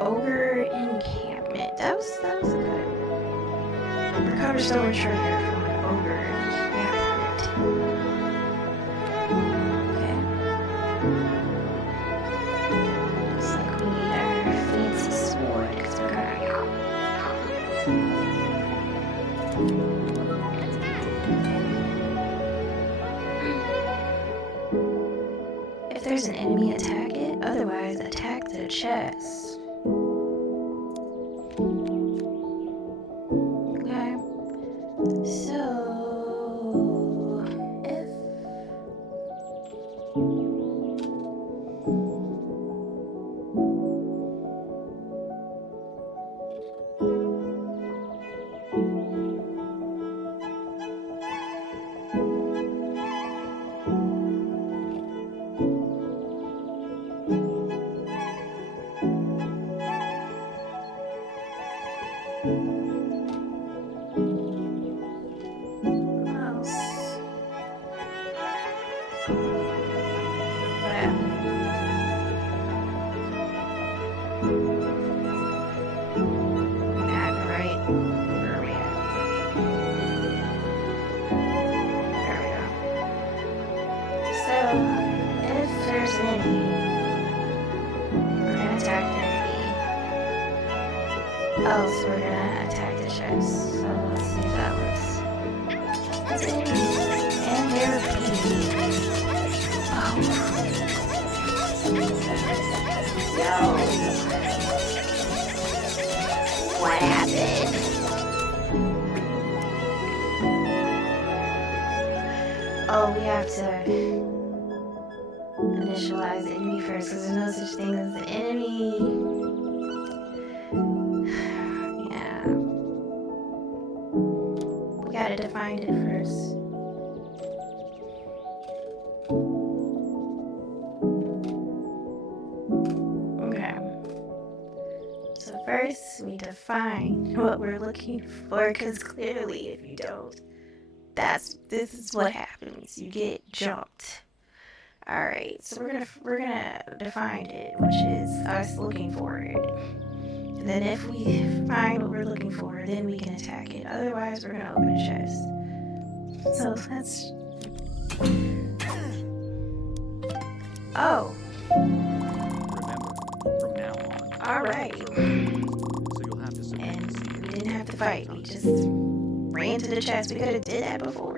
Ogre Encampment. That was good. Recover stolen treasure from an ogre encampment. Okay. Looks like we need our fancy sword because we're gonna. If there's an enemy, attack it. Otherwise, attack the chest. Okay. So, if there's an enemy, we're gonna attack the enemy. Else, we're gonna attack the chest. So let's see if that works. That's an enemy. And they're repeating. Oh. Yo. What happened? Oh, we have to initialize the enemy first because there's no such thing as the enemy. Yeah. We gotta define it first. Okay. So first we define what we're looking for because clearly if you don't, this is what happens. You get jumped. Alright, so we're gonna define it, which is us looking for it. And then if we find what we're looking for, then we can attack it. Otherwise, we're gonna open a chest. So let's. Oh. Remember, from now on. Alright. So you'll have to submit. And we didn't have to fight. We just ran to the chest. We could have did that before.